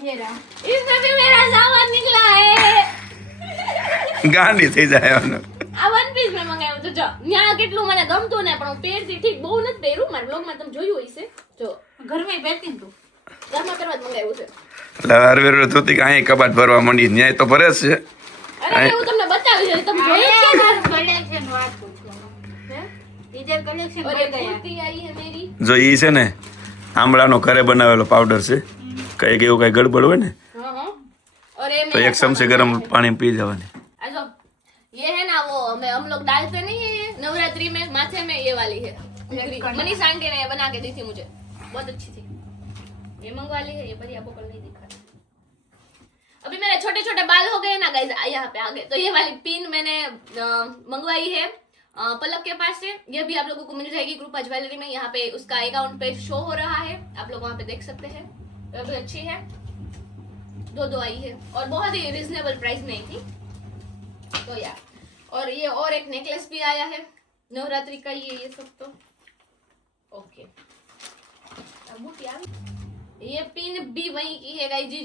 ये रहा इसमें भी मेरा सामान निकला है ગાંડી થઈ જાય એનો આ વન પીસ મેં મંગાવ્યું તો જો ન્યા કેટલું મને ગમતું ને પણ હું પહેરતી ઠીક બહુ નથી પહેર્યું મારા બ્લોગમાં તમે જોયું હશે જો घर में बैठती तू ઘરમાં કરવા જ મંગાવ્યું છે એટલે હરવેર ધોતી કે અહીં કબાટ ભરવા માંડી ન્યાય તો ભરે જ છે અરે હું તમને બતાવી દઉં તમે જોયું કે कलेक्शन बात पूछो હે इधर कलेक्शन और बढ़ ये गया कुर्ती आई है मेरी જો ઈ છે ને આંબળાનો ઘરે બનાવેલો પાવડર છે કઈક એવું કઈ ગડબડ હોય ને हाँ हाँ और ये તો એક ચમચી ગરમ પાણી પી જવાની अच्छा ये है ना वो हम लोग डालते नहीं है नवरात्रि में माथे में ये वाली है मनीष आंटी ने बना के दी थी मुझे बहुत अच्छी थी ये मंगवा ली है ये पर आपको कल नहीं दिखा अभी मेरे छोटे छोटे बाल हो गए ना गाइस यहाँ पे आ गए तो ये वाली पिन मैंने मंगवाई है पलक के पास से ये भी आप लोगों को मिल जाएगी कृपा ज्वेलरी में यहाँ पे उसका अकाउंट पेज शो हो रहा है आप लोग वहाँ पे देख सकते हैं ये भी अच्छी है दो आई है और बहुत ही रिजनेबल प्राइस में आई थी तो यार और ये और एक नेकलेस भी आया है नवरात्रि का ये सब तो ओके ये पिन भी वही की है गाइस जी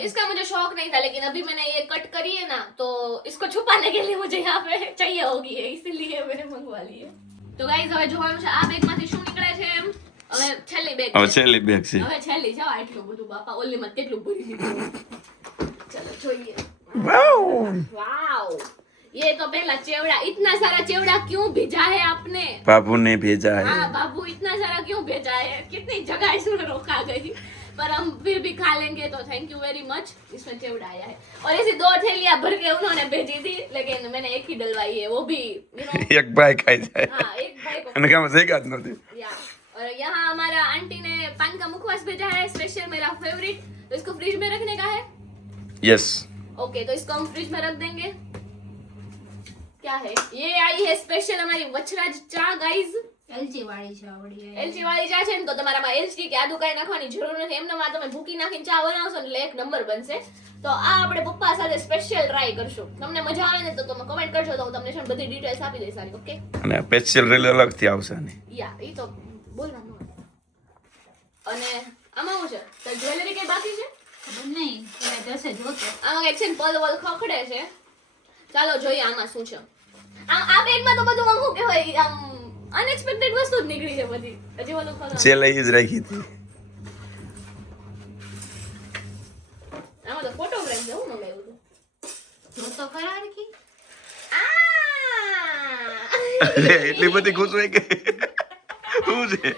इसका मुझे शौक नहीं था लेकिन अभी मैंने ये कट करी है ना तो इसको छुपाने के लिए मुझे यहाँ पे चाहिए होगी है इसीलिए मैंने मंगवा ली है तो गाइस હવે જોવાનું છે આ બેગ માંથી શું નીકળે છે એમ હવે છેલ્લી બેગ હવે છેલ્લી બેગ છે હવે છેલ્લી છે આટલું બધું બાપા ઓલી માં કેટલું ભરી દીધું ચલો જોઈએ વાવ वाओ ये तो पहला चेवड़ा इतना सारा चेवड़ा क्यों भेजा है आपने बाबू ने भेजा है हाँ बाबू इतना सारा क्यों भेजा है कितनी जगह इसमें रोका गई पर हम फिर भी खा लेंगे तो थैंक यू वेरी मच इसमें चेवड़ा आया है और ऐसी 2 थैलियां भर के उन्होंने भेजी थी लेकिन मैंने एक ही डलवाई है वो भी you know, એક ભાઈ ખાઈ જાય हाँ एक भाई को અને કામ જગ્યા જ નથી या और यहाँ हमारा आंटी ने पान का मुखवास भेजा है स्पेशल मेरा फेवरेट तो इसको फ्रिज में रखने का है યસ ओके तो इसको हम फ्रिज में रख देंगे क्या है ये आई है स्पेशल हमारी वचराज चा गाइस एलजी वाली चावड़ी है એલચી વાળી ચા છે ને તો તમારામાં એલચી કે આદુ કાંઈ નાખવાની જરૂર નથી એમને માં તમે ભૂકી નાખીને ચા બનાવશો ને એટલે એક નંબર બનશે તો આ આપણે પપ્પા સાથે સ્પેશિયલ ટ્રાય કરશું તમને મજા આવે ને તો તમે કમેન્ટ કરજો તો હું તમને છે ને બધી ડિટેલ્સ આપી દઈશ આની ઓકે અને સ્પેશિયલ રેલ અલગથી આવશે ને યા ઈ તો બોલવાનું અને આમાં શું છે તો જ્વેલરી કઈ બાકી છે खबर नहीं मैं जैसे जोते આમાં કઈક છે ને પલ વલ ખખડે છે ચાલો જોઈએ આમાં શું છે આમ આ બેગમાં તો બધું આમ શું કહેવાય આમ અનએક્સપેક્ટેડ વસ્તુ જ નીકળી છે બધી હજી ઓલું ખબર છેલ્લે ઈ જ રાખી હતી આમાં તો ફોટો ફ્રેમ છે હું મંગાવ્યું હતું जो तो करा रखी આ અરે એટલી બધી ખુશ હોય કે શું છે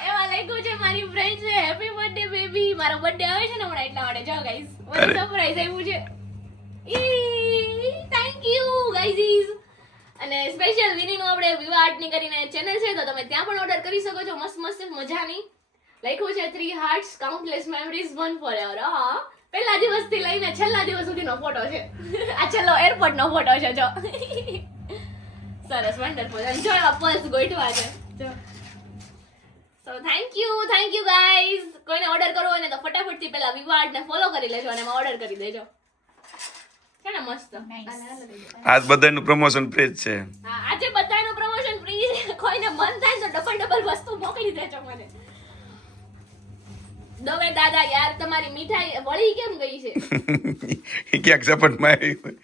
એમાં લખ્યું છે મારી ફ્રેન્ડ છે હેપી બર્થડે બેબી મારો બર્થડે આવે છે ને હમણાં એટલા માટે જો ગાઈસ મને સરપ્રાઈઝ આવ્યું છે થેન્ક યુ ગાઈઝ અને સ્પેશિયલ વિનીનું આપણે વિવાહ આર્ટની કરીને ચેનલ છે તો તમે ત્યાં પણ ઓર્ડર કરી શકો છો મસ્ત મસ્ત મજાની લખ્યું છે 3 હાર્ટ્સ કાઉન્ટલેસ મેમરીઝ વન ફોરએવર હા પહેલા દિવસથી લઈને છેલ્લા દિવસ સુધીનો ફોટો છે આ છેલ્લો એરપોર્ટનો ફોટો છે જો સરસ વન્ડરફુલ અને જો એવા પલ્સ ગોઠવા છે જો સો થેન્ક યુ ગાઈઝ કોઈને ઓર્ડર કરવો હોય ને તો ફટાફટથી પહેલા વિવાહ આર્ટને ફોલો કરી લેજો અને એમાં ઓર્ડર કરી દેજો છે ને મસ્ત આજ બધાનું પ્રમોશન ફ્રી છે હા આજે બધાનું પ્રમોશન ફ્રી છે કોઈને મન થાય તો ડબલ વસ્તુ મોકલી દેજો મને દવે દાદા યાર તમારી મીઠાઈ વળી કેમ ગઈ છે એ ક્યાંક ઝપટમાં આવી હોય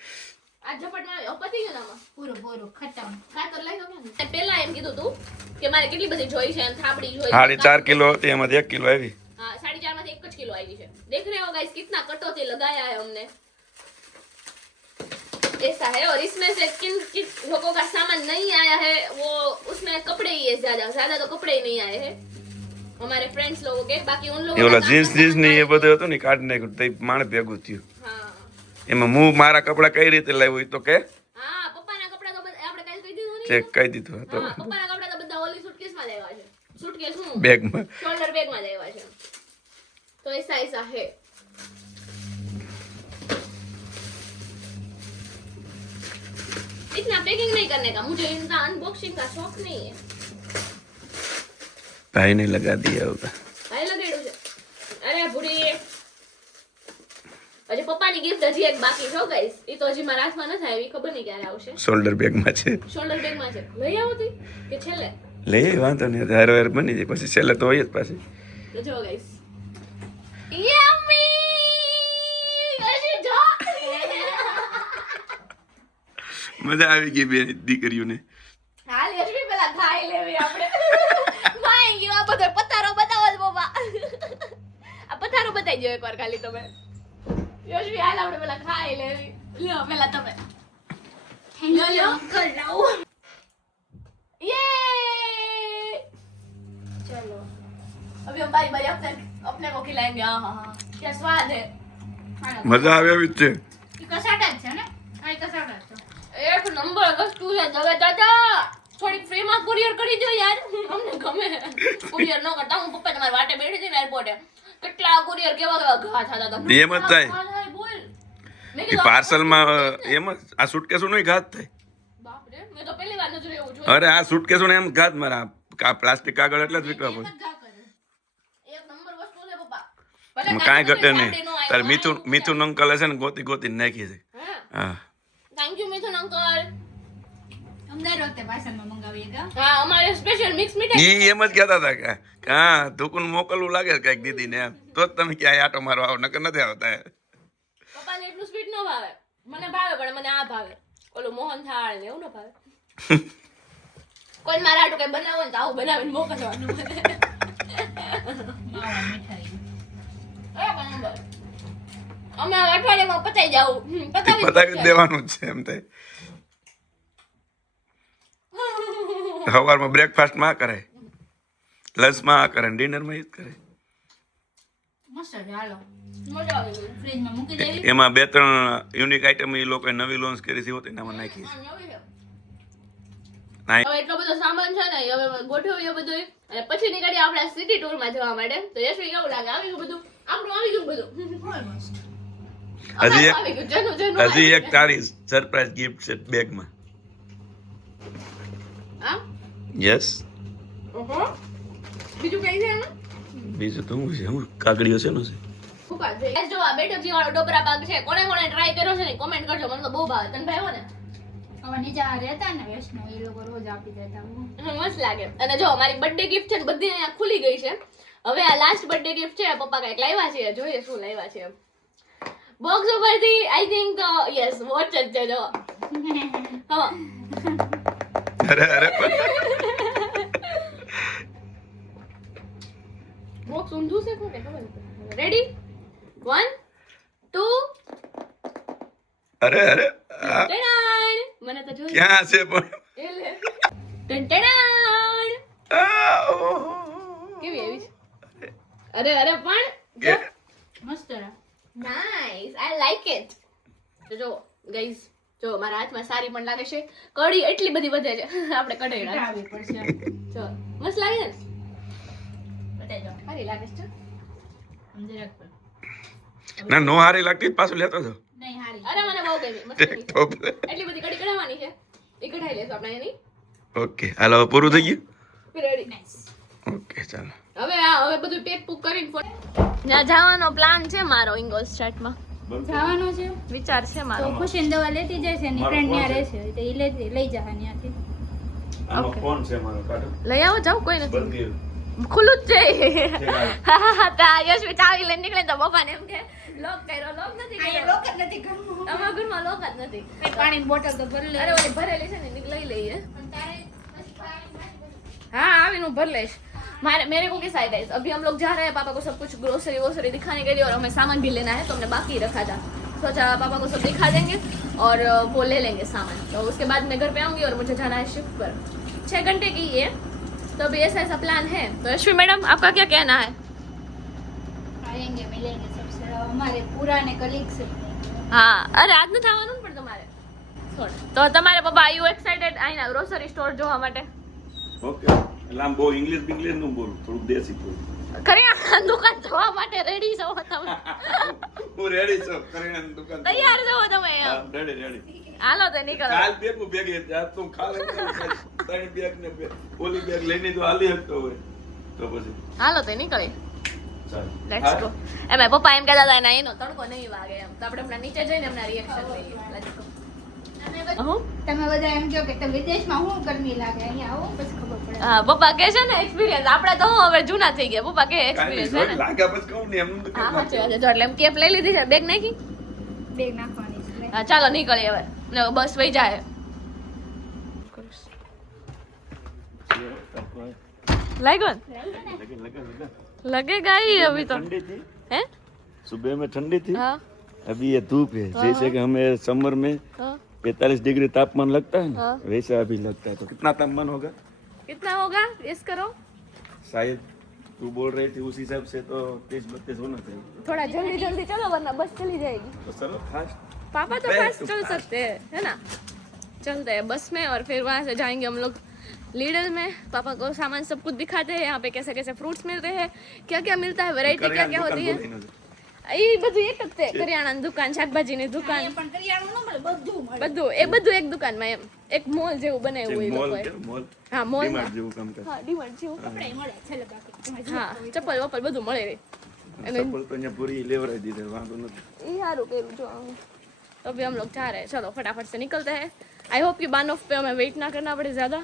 આ ઝપટમાં પતી ગયું નામાં पूरो पूरो खत्म ખાતર લઈ લો કે પહેલા એમ કીધું તું કે મારે કેટલી બધી જોઈ છે એમ થાબડી જોઈ 4.5 કિલો હતી એમાંથી 1 કિલો આવી हाँ 4.5 માંથી 1 किलो आई है देख रहे हो गाइस कितना कटौती लगाया है हमने ऐसा है और इसमें से किन किन लोगों का सामान नहीं आया है वो उसमें कपड़े ही है ज्यादा तो कपड़े ही नहीं आए हैं हमारे फ्रेंड्स लोगों के बाकी उन लोगों ઓલા જીન્સ ને એ બધું હતું ને કાઢ નાખ્યું તો માણ ભેગું થયું हाँ એમાં હું મારા કપડા કઈ રીતે લાવ્યો એ તો કે हाँ પપ્પાના કપડા તો આપણે કાલ કહી દીધું ને ચેક કહી દીધું હતો હા પપ્પાના કપડા તો બધા ઓલી સુટકેસમાં લેવા છે સુટકેસ હું બેગમાં शोल्डर बैग में लेवा है तो ऐसा है इतना पैकिंग नहीं करने का मुझे इनका अनबॉक्सिंग का शौक नहीं है ભાઈ ને લગા દિયા હોગા ભાઈ લગાડ્યું છે અરે ભૂરી હજી પપ્પાની ગિફ્ટ હજી એક બાકી છે ગાઈસ ઈ તો હજી મારા હાથમાં નથી આવી ખબર નહીં ક્યારે આવશે શોલ્ડર બેગમાં છે શોલ્ડર બેગ માં છે લઈ આવતી કે છેલ્લે લઈ વાંધો નહીં હારો હાર બની જાય પછી છેલ્લે તો હોય જ પાછી તો જો ગાઈસ યમ્મી અશી જો મજા આવી ગઈ બે દીકરીઓને. હાલ યશવી પેલા ખાઈ લેવી આપણે માઈ ગયો આ બધો પથારો બતાવો જ બાબા આ પથારો બતાવી દો એકવાર ખાલી તમે યશવી હાલ આપણે પેલા ખાઈ લેવી લ્યો પેલા તમે લ્યો લ્યો કર લાવો ये चलो अभी हम बारी बारी अपने को खिलाएंगे हाँ हाँ हाँ क्या स्वाद है મજા આવે એવી જ છે. ઈ કસાટા જ છે ને આ કસાટા જ છે. एक नंबर वस्तु है दवे दादा થોડી ફ્રી માં કુરિયર કરી દો યાર અમને ગમે કુરિયર ન કરતા હું પપ્પા તમારી વાટે બેઠી હતી ને એરપોર્ટે કેટલા કુરિયર કેવા કેવા ઘા થતા હતા એમ જ થાય. બોલ મેં એ કીધું પાર્સલમાં એમ જ આ સુટકેસો નો ઘાત થાય. બાપ રે મેં તો પહેલી વાર નજરે એવું જોયું અરે આ સુટકેસો ને એમ ઘાત મારા આ પ્લાસ્ટિક કાગળ એટલે જ વિકવા પડે. ઘા કરે. એક નંબર વસ્તુ છે પપ્પા એમાં કાંઈ ઘટે નહીં. તારે મીઠું અંકલ હશે ને ગોતી ગોતી નાખી છે. હા થેન્ક યુ મિથુન અંકલ અમે દર વખતે પાર્સલમાં મંગાવીએ કા. હા અમારે સ્પેશિયલ મિક્સ મીઠાઈ એ એમ જ કહેતા હતા કે હા દુકુન મોકલવું લાગે કઈક દીદીને એમ તો જ તમે ક્યાંય આટો મારવા આવો નકર નથી આવતા. પપ્પાને એટલું સ્વીટ ન ભાવે મને ભાવે પણ મને આ ભાવે ઓલું મોહન થાળ ને એવું ન ભાવે કોઈ મારા હાટુ કઈ બનાવો ને તો આવું બનાવીને મોકલવાનું મને માવા મીઠાઈ. અમે આ અઠવાડિયામાં પતાઈ જાવ પતાવી દેવાનું જ છે એમ થાય. સવારમાં બ્રેકફાસ્ટમાં આ કરે, લંચમાં આ કરે, ડિનરમાં એ જ કરે. મસ્ત છે હાલો. મજા આવી ગઈ ફ્રીજમાં મૂકી દેવી. એમાં 2-3 યુનિક આઈટમ એ લોકોએ નવી લોન્ચ કરી હતી હોતી એનામાં નાખી છે. આ નવી છે. ના હવે એટલો બધો સામાન છે ને હવે ગોઠવીએ બધું અને પછી નીકળીએ આપણે સિટી ટૂર માં જવા માટે તો યશવી કેવું લાગે આવી ગયું બધું આપણું આવી ગયું બધું ઓલમોસ્ટ. હજી એક- આવી ગયું જેનું જેનું હજી આવી એક તારી સરપ્રાઈઝ ગિફ્ટ છે બેગમાં. હા યસ ઓહો બીજું કઈ છે એમાં બીજું તો શું છે? હું કાગડીઓ છે નો છે. ફૂકા છે ગાઈસ જો આ બેઠક વાળો ડોબરા પાક છે કોણે કોણે ટ્રાય કર્યો છે ને કોમેન્ટ કરજો મને તો બહુ ભાવે તને ભાવ્યો ને હવે નીચે રહેતા ને વૈષ્ણવ એ લોકો રોજ આપી દેતા. મસ્ત લાગે અને જો મારી બર્થડે ગિફ્ટ છે ને બધી અહીંયા ખુલી ગઈ છે હવે આ લાસ્ટ બર્થડે ગિફ્ટ છે પપ્પા કઈક લાવ્યા છે જોઈએ શું લાવ્યા છે બોક્સ ઉપરથી આઈ થિંક યસ વોચ જ છે જો હા અરે અરે બોક્સ ઊંધું છે શું કે ખબર નથી રેડી 1 2 અરે અરે આ ટેડાણ મને તો જોઈ ક્યાં છે પણ એ લે ટેડાણ આ, ઓહો. કેવી આવી છે અરે અરે પણ કે મસ્ત છે. નાઈસ આઈ લાઈક ઇટ તો જો ગાઈસ જો મારા હાથમાં સારી પણ લાગે છે કઢી એટલી બધી વધે છે આપણે કઢી નાખ આવી પડશે. જો મસ્ત લાગે છે ને બતાવી દો. સારી લાગે છે આમ જરાક પણ. ના નો હારી લાગતી જ પાછું લેતો હતો. નહીં હારી. અરે મને બહુ ગમી મસ્ત લાગી. ટોપ. એટલી બધી કઢી કઢાવવાની છે એ કઢાઈ લેશું આપણે એની ઓકે હાલો હવે પૂરું થઈ ગયું. Ready nice. ઓકે ચાલો. હવે બધું પેક પૂક કરીને ત્યાં જવાનો પ્લાન છે મારો ઇંગોલ સ્ટ્રીટમાં જવાનું છે વિચાર છે તો મારો ખુશીને દવા લેતી જાય છે એની ફ્રેન્ડ ત્યાં રહે છે તો એ લઈ જા ત્યાંથી. આનો ફોન છે મારો કાઢો. લઈ આવો જાવ કોઈ નથી બંધ ખુલ્લું જ છે હા તા યશવી ચાવી લઈને નીકળે તો પપ્પાને એમ કે લોક કર્યો લોક નથી કર્યો લોક જ નથી કરવું. અમારા ઘરમાં લોક જ નથી પાણીની બોટલ તો ભરી લે. અરે ઓલી ભરેલી છે ને લઈ લઈએ પણ તારે પછી પાણી हाँ आविन भर लेश मेरे को कैसा है गाइस अभी हम लोग जा रहे हैं पापा को सब कुछ ग्रोसरी वोसरी दिखाने के लिए और हमें सामान भी लेना है तो हमने बाकी रखा था सोचा पापा को सब दिखा देंगे और वो ले लेंगे सामान तो उसके बाद मैं घर पे आऊंगी और मुझे जाना है शिफ्ट पर 6 घंटे की ये तो अभी ऐसा प्लान है तो यशवी मैडम आपका क्या कहना है आएंगे मिलेंगे सबसे हमारे पुराने कलीग्स हाँ अरे आज न થવાનું પણ તમારે તો તમારે પપ્પા યુ એક્સાઇટેડ આઈના ગ્રોસરી સ્ટોર જોવા માટે ઓકે એટલે આમ બહુ ઇંગ્લિશ બિંગ્લિશ નું બોલું થોડુંક દેશી બોલું. કરિયાણા દુકાન જોવા માટે રેડી છો તમે હું રેડી છું કરિયાણાની દુકાન તૈયાર છો તમે હા રેડી રેડી હાલો તો નીકળો કાલ ભેગું ભેગી આજ તું ખાલે ત્રણ બેગ ને ઓલી બેગ લઈને તો હાલી શકતો હોય તો પછી હાલો તો નીકળી ચાલ લેટ્સ ગો એમાં પપ્પા એમ કહેતા હતા એના એનો તડકો નહીં વાગે એમ તો આપણે હમણાં નીચે જઈને એમના રિએક્શન લઈએ લેટ્સ ગો અમે તમે બધા એમ કહો કે વિદેશમાં શું ગરમી લાગે, અહીંયા આવો પછી ખબર પડે. હા પપ્પા કે છે ને એક્સપિરિયન્સ, આપણે તો હવે જૂના થઈ ગયા. પપ્પા કે કાંઈ એક્સપિરિયન્સ નહીં, છે ને. લાગ્યા પછી કહું ને એમનું તો હા કેમ સાચી વાત છે. જો એટલે એમ કેપ લઈ લીધી છે, બેગ નાખી. બેગ નાખવાની છે. હા ચાલો નીકળીએ હવે, ને બસ વહી જાય. લાગ્યો ને? लगेगा ही अभी तो. ठंडी थी, हैं? सुबह में ठंडी थी, हाँ अभी ये धूप है. जैसे कि हमें समर में हाँ 45 डिग्री तापमान लगता है ना, हाँ. वैसा अभी लगता है. तो कितना तापमान होगा? कितना होगा गेस करो. शायद तू बोल रही थी उस हिसाब से तो 30-32 होना चाहिए. थोड़ा जल्दी जल्दी चलो वरना बस चली जाएगी. तो चलो फास्ट. पापा तो Back फास्ट to चल fast. सकते हैं, है ना. चलते हैं बस में और फिर वहाँ से जाएंगे हम लोग लीडल में. पापा को सामान सब कुछ दिखाते हैं, यहाँ पे कैसे कैसे फ्रूट्स मिलते हैं, क्या क्या मिलता है, वैरायटी क्या क्या होती है. એ બધું એક જ છે, કરિયાણાની દુકાન, શાકભાજીની દુકાન, પણ કરિયાણું ન મળે, બધું મળે. બધું એ બધું એક દુકાનમાં એમ એક મોલ જેવું બનાવ્યું હોય મોલ લોકોએ. કે મોલ હા મોલ. ડીમાર્ટ જેવું કામ કરે. હા ડીમાર્ટ જેવું. કપડાય મળે છેલ્લે બાકી. તમે જો હા ચપ્પલ વપ્પલ બધું મળે રહે. चप्पल तो यहाँ पूरी लेवराई दी है, वहाँ तो नहीं. ये सारू કર્યું જો. तो अभी हम लोग जा रहे हैं, चलो फटाफट से निकलते हैं. आई होप कि बानोफ पे हमें वेट ना करना पड़े ज़्यादा,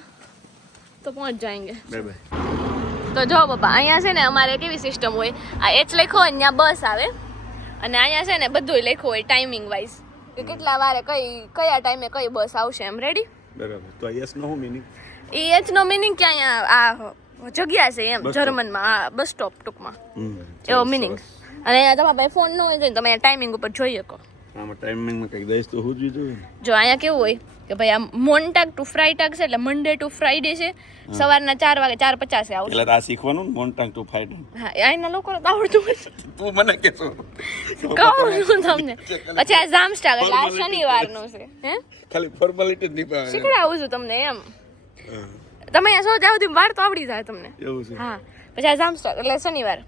तो पहुंच जाएंगे. Bye bye. તો જો પપ્પા અહીંયા છે ને અમારે કેવી સિસ્ટમ હોય, આ એચ લખ્યો હોય ત્યાં બસ આવે, અને અહીંયા છે ને બધું લખ્યું હોય ટાઈમિંગ વાઇઝ કે કેટલા વારે કયા ટાઈમે કઈ બસ આવશે એમ. રેડી? બરાબર. તો યસ નો મીનિંગ એ એચ નો મિનિંગ કે અહીંયા આ જગ્યા છે એમ Bus stop. જર્મનમાં, આ બસ સ્ટોપ ટૂંકમાં એવો મિનિંગ. અને અહીંયા તમારા પાસે ફોન ન હોય તો તમે ટાઈમિંગ ઉપર જોઈ શકો. આમાં ટાઈમિંગમાં કંઈક દઈશ તો હું જ જોઈએ. જો અહીંયા કેવું હોય કે ભાઈ આ મોન્ટાગ ટુ ફ્રાઈટાગ છે, એટલે મંડે ટુ ફ્રાઈડે છે, સવારના 4 વાગે 4:50 આવશે. પેલા આ શીખવાનું ને મોન્ટાંગ ટુ ફાઇટિંગ. હા અહીંના લોકોને તો આવડતું હોય. તું મને કેસો કહું છું તમને. પછી આ જામસ્ટાગ એટલે આ શનિવારનું છે. હે ખાલી ફોર્માલિટી જ નિભાવે શીખડાવું છું તમને એમ. તમે અહીંયા સો જાવ વાર તો આવડી જાય તમને. એવું છે. હા પછી આ જામસ્ટાગ એટલે શનિવાર,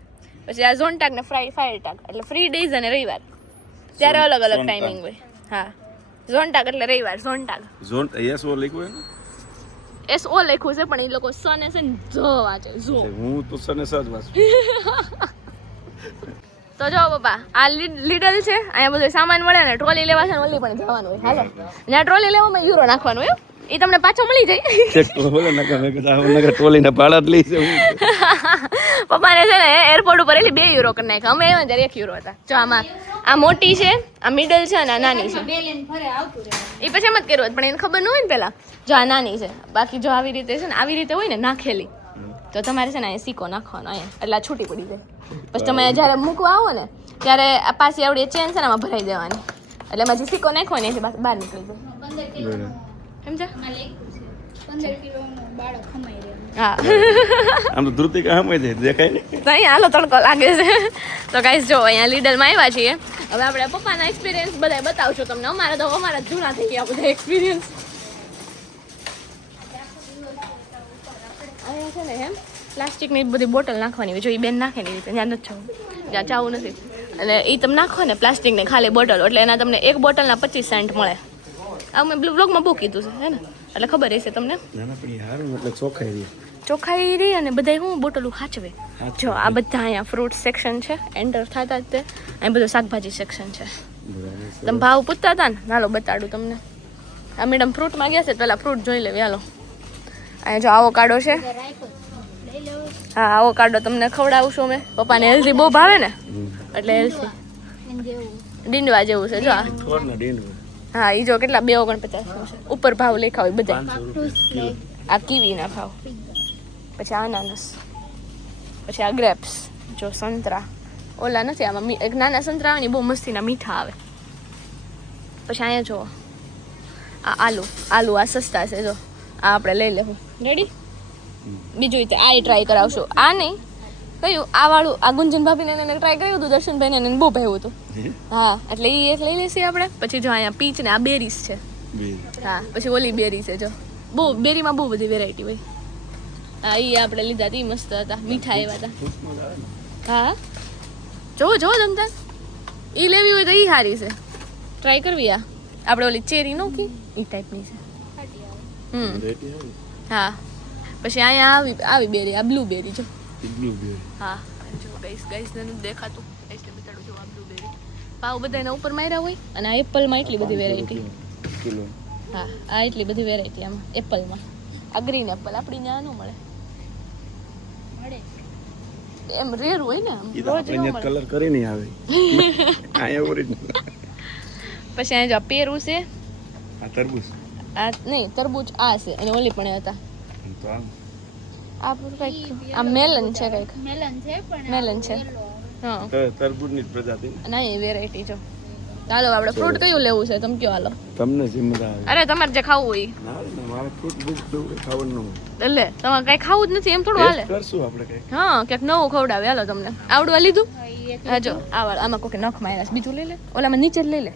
પછી આ ઝોનટાગ ને ફાયરટાગ એટલે ફ્રી ડેઝ અને રવિવાર, ત્યારે અલગ અલગ ટાઈમિંગ હોય. હા ઝોનટાગ એટલે રવિવાર ઝોનટાગ. ઝોન યસ ઓ લખ્યું હે ને. એસ ઓ લખ્યું છે પણ એ લોકો સને છે ને જ વાંચે ઝો. હું તો સને સજ વાંચું. તો જો બાપા આ લીડલ છે, અહીંયા બધું સામાન મળે ને, ટ્રોલી લેવા છે ને ઓલી પણ જવાનું હોય. હાલો ત્યાં ટ્રોલી લેવામાં યુરો નાખવાનું હોય, એ તમને પાછો મળી જાય. ચેક તો બોલે નકા મેં કીધું નકા ટોલીના ભાડા જ લઈ છે હું. પપ્પાને છે ને એરપોર્ટ ઉપર એટલે 2 યુરો કરી નાખ્યા. અમે એમાં ત્યારે 1 યુરો હતા. જો આમાં આ મોટી છે, આ મિડલ છે અને આ નાની છે. બે લઈને ફરે આવતું રહેવાનું. એ પછી એમ જ કર્યું હોત, પણ એને ખબર ન હોય ને પેલા. જો આ નાની છે, બાકી જો આવી રીતે છે ને આવી રીતે હોય ને નાખેલી, તો તમારે છે ને અહીંયા સિક્કો નાખવાનો અહીંયા, એટલે આ છૂટી પડી જાય. પછી તમે જ્યારે મૂકવા આવો ને ત્યારે આ પાછી આવડી ચેન છે ને આમાં ભરાઈ દેવાની, એટલે એમાં જે સિક્કો નાખો ને એથી બહાર નીકળી જાય. 15 કિલો સમજ્યા? માં લખ્યું છે 15 કિલોનું બાળક ખમાઈ રહે. હા આમ તો ધૃતિ કામ હોય દેખાય ને. તો અહીંયા હાલો તડકો લાગે છે. તો ગાઈસ જો અહીંયા લીડલમાં આવ્યા છીએ. હવે આપણે પપ્પાના એક્સપિરિયન્સ બધા બતાવશું તમને. અમારા જૂના થઈ ગયા બધા એક્સપિરિયન્સ. અહીંયા છે ને એમ પ્લાસ્ટિકની બધી બોટલ નાખવાની હોય, જો એ બેન નાખે ને રીતે ત્યાં નથી જવું, જ્યાં ચાવું નથી, અને એ તમે નાખો ને પ્લાસ્ટિકને ખાલી બોટલ, એટલે એના તમને એક બોટલના 25 સેન્ટ મળે. આ મેં બ્લોગમાં બહુ કીધું છે, હે ને, એટલે ખબર હશે તમને. ના ના પણ યાર એટલે ચોખાઈ રહી. ચોખ્ખાઈ રહી અને બધા હું બોટલું સાચવે. જો આ બધા અહીંયા ફ્રૂટ સેક્શન છે, એન્ટર થતા જ તે અહીં બધું શાકભાજી સેક્શન છે. તમે ભાવ પૂછતા હતા ને, હાલો બતાડું તમને. આ મેડમ ફ્રૂટમાં ગયા છે, પહેલાં ફ્રૂટ જોઈ લેવી. હાલો અહીંયા જો આવો છે. લઈ લેવું હા આવો તમને ખવડાવું મેં. પપ્પાને હેલ્ધી બહુ ભાવે ને, એટલે હેલ્ધી એમ જેવું. ડીંડવા જેવું છે. જો આ થોડના ડીંડ હા એ જો કેટલા 2.49 નું છે, ઉપર ભાવ લખ્યા હોય બધા. ફ્રૂટ્સ લઈ. આ કીવીના ભાવ, પછી અનાનસ, પછી આ ગ્રેપ્સ, જો સંતરા ઓલા નથી, આમાં એક નાના સંતરા આવે ને બહુ મસ્તીના મીઠા આવે. પછી અહીંયા જુઓ આ આલુ આ સસ્તા છે, જો આ આપણે લઈ લેવું. રેડી? બીજું રીતે આ ટ્રાય કરાવશું. આ નહીં કયું આ વાળું, આ ગુંજન ભાભીને એને ટ્રાય કર્યું હતું, દર્શનભાઈને એને બહુ ભાવ્યું હતું. હા એટલે એ એક લઈ લેશી આપણે. પછી જો અહીંયા પીચ ને આ બેરીસ છે. હા પછી ઓલી બેરી છે, જો બહુ બેરીમાં બહુ બધી વેરાયટી હોય. હા એ આપણે લીધા હતા, એ મસ્ત હતા, મીઠા એવા હતા. હા જોવો જમતા એ લેવી હોય તો એ સારી છે, ટ્રાય કરવી. આ આપણે ઓલી ચેરી નો કે એ ટાઈપની છે. હા પછી અહીંયા આવી બેરી, આ બ્લુબેરી જો. હા જો ગાઈસ ને દેખાતું ગાઈસ ને બતાડું. જો આ બ્લુબેરી ભાવ બધા એના ઉપર માર્યા હોય, અને આ એપલમાં એટલી બધી વેરાયટી. હા આ એટલી બધી વેરાયટી આમાં એપલમાં. આ ગ્રીન એપલ આપણી ત્યાં ન મળે. મળે એમ રેર હોય ને આમ ઈ તો રોજ ન આપણે મળે. કલર કરી નહીં આવે આયા ઓરિજિનલ પછી આ જો પેરું છે આ તરબૂચ આ નહીં તરબૂચ આ છે અને ઓલી પણ હતા તો આમ આ પૂરું કંઈક આ મેલન છે કંઈક મેલન છે પણ મેલન છે. yellow આવે. હા તરબૂચની જ પ્રજાતિ ના એ વેરાયટી જો. ચાલો આપણે ફ્રૂટ કયું લેવું છે તમે કયો હાલો. તમને જિમ્મેદાર આવે અરે તમારે જે ખાવું હોય ના ના મારે ફ્રૂટ બુક ખાવાનું ન હોય એટલે તમારે કઈ ખાવું જ નથી એમ થોડું હાલે. ટેસ્ટ કરશું આપણે કઈ હા ક્યાંક નવું ખવડાવે હાલો તમને આવડવા લીધું. હા, ઈ એક હા જો આ વાળ આમાં કોઈ નખ માઇનસ બીજું લઈ લે ઓલામાં નીચે જ લઈ લે.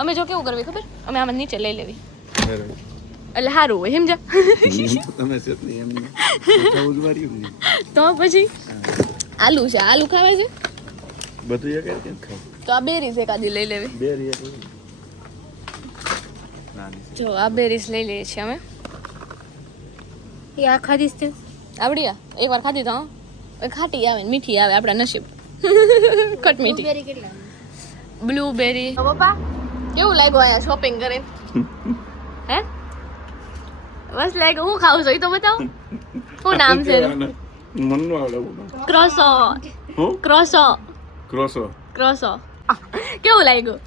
અમે જો કેવું કરવી ખબર અમે આમાં નીચે લઈ લેવી બરાબર. એટલે સારું હોય સમજા. એમ તો તમે છે જ નહીં એમ નહીં. ખાવું જ વાર્યું નહીં તો પછી આલુ છે આલુ ખાવે છે બધું એક કેમ ખાવ તો આ બેરીઝ એકાદી લઈ લેવી. બે રિયા કોઈ નાની જો આ બેરીઝ લઈ લઈએ છીએ અમે. ઈ આ ખાધીશ તે આવડી આ એકવાર ખાધી તો હા ખાટી આવે ને મીઠી આવે આપણા નસીબ. ખટ મીઠી બ્લુબેરી કેટલા બ્લુબેરી. પપ્પા કેવું લાગ્યું અહીંયા શોપિંગ કરીને હે બસ લાગ્યું હું ખાવું છું એ તો બતાવો શું નામ છે એનું? મન નો આવડે એવું. ક્રોસો હું ક્રોસો ક્રોસો ક્રોસો કેવું લાગ્યું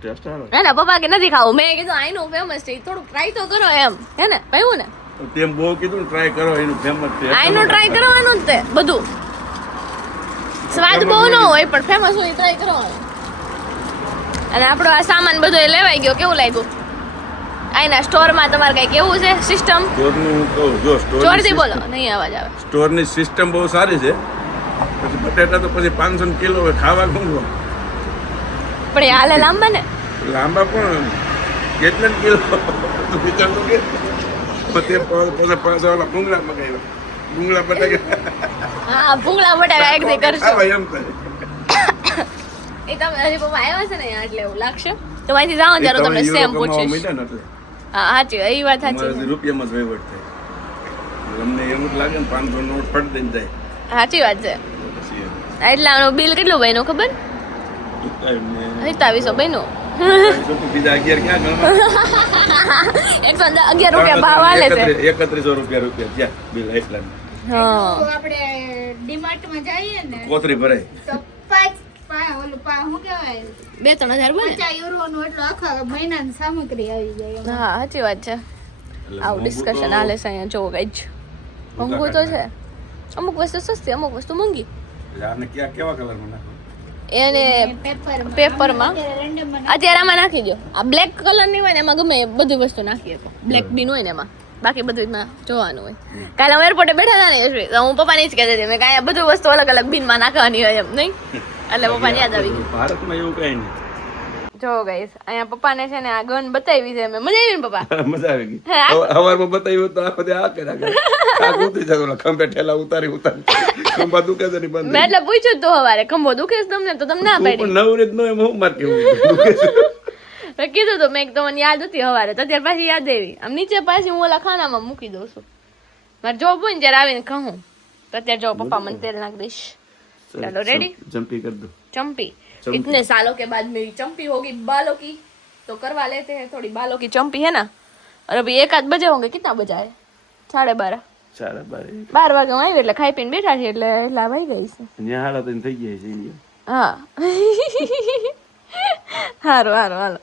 ટેસ્ટ આવે હે ને પપ્પા કે નથી ખાવું મેં કીધું આઈનું ફેમસ છે થોડુંક ટ્રાય તો કરો એમ હે ને કહ્યું ને તેમ બહુ કીધું ટ્રાય કરો એનું ફેમસ છે આઈનું ટ્રાય કરવાનું જ તે બધું સ્વાદ બહુ ન હોય પણ ફેમસ હોય ટ્રાય કરવાનું. અને આપણો આ સામાન બધો એ લેવાઈ ગયો કેવું લાગ્યું આઈના સ્ટોરમાં તમારે કઈ કેવું છે સિસ્ટમ સ્ટોરનું હું કહું જો જોરથી બોલો નહીં અવાજ આવે. સ્ટોરની સિસ્ટમ બહુ સારી છે પછી બટેટા તો પછી 500 કિલો હોય ખાવા ઘૂંઘો પણ એ હાલે લાંબા ને લાંબા પણ કેટલા કિલો તું વિચારતો કે પછી પાછા ઓલા ભૂંગળા મગાવ્યા ભૂંગળા બટાકા હા ભૂંગળા બટાકા એક દી કરશું. ખાવા એમ કરે એ તમે હજી પપ્પા આવ્યા છે ને અહીંયા એટલે એવું લાગશે તો અહીંથી જાઓ ત્યારે તમને સેમ પૂછીશ. હા સાચી એ વાત સાચી છે. રૂપિયામાં જ વહીવટ થાય અમને એમ જ લાગે ને 500 નોટ ફટ દઈને જાય સાચી વાત છે. પછી એટલાનું બિલ કેટલું બન્યું ખબર 2700 બન્યું. બીજા 11 ક્યાં ગણવા 111 રૂપિયા ભાવ આલે છે. 3100 રૂપિયા ત્યાં બિલ એટલા હા તો આપણે ડીમાર્ટ માં જઈએ ને કોથરી ભરાય તો ઓલું શું કહેવાય 2-3000 બને. 50 યુરો નું એટલું આખા મહિનાની સામગ્રી આવી જાય એમાં. હા સાચી વાત છે. એટલે આવું ડિસ્કશન હાલે છે અહીંયા જોવો કઈ મોંઘું તો છે અમુક વસ્તુ સસ્તી અમુક વસ્તુ મોંઘી. એટલે આને કેવા કલરમાં નાખો એને પેપરમાં અત્યારે આમાં નાખી દો. આ બ્લેક કલર ની હોય ને એમાં ગમે એ બધી વસ્તુ નાખી શકો. બ્લેક બીન હોય ને એમાં બાકી બધું એમાં જોવાનું હોય. કાલે હું એરપોર્ટે બેઠા હતા ને યશવી, તો હું પપ્પાને જ કહેતી હતી મેં કાંઈ બધું વસ્તુ અલગ અલગ બીનમાં નાખવાની હોય એમ નહીં એટલે પપ્પાને યાદ આવી ગયું. ભારતમાં એવું કઈ નહીં જો ગાઈસ અહીંયા પપ્પાને છે ને આ ગન બતાવી છે મેં મજા આવી ને પપ્પા મજા આવી ગઈ હા. સવારમાં બતાવ્યું તો આખો દી આ કર્યા કાક ઉતરી જતો ખંભે ઠેલા ઉતારી ખંભા દુખે છે ને બંધ મેં એટલે પૂછ્યું તું હવારે ખંભો દુખે છે તમને તો તમને ના પાડી. પણ નવરી જ ન એમ હું માર કેવું દુખે છે મેં કીધું તો મેં તમને યાદ હતી હવારે તો અત્યારે પાછી યાદ આવી આમ નીચે પાછી હું ઓલા ખાનામાં મૂકી દઉં છું મારે જોબ હોય ને ત્યારે આવીને ખાઉં તો અત્યારે જો પપ્પા મને તેલ નાખ દઈશ. चलो रेडी जंपी कर दो चंपी इतने सालों के बाद मेरी चंपी होगी बालों की तो करवा लेते हैं थोड़ी बालों की चंपी है ना और अभी 1 आध बजे होंगे कितना बजा है 12:30 12 વાગે હું આવી એટલે ખાઈ પીને બેઠા છે એટલે એટલા વાઈ ગઈ છે અહીંયા હાડા તો થઈ ગયા છે હા હારું હારું હાલો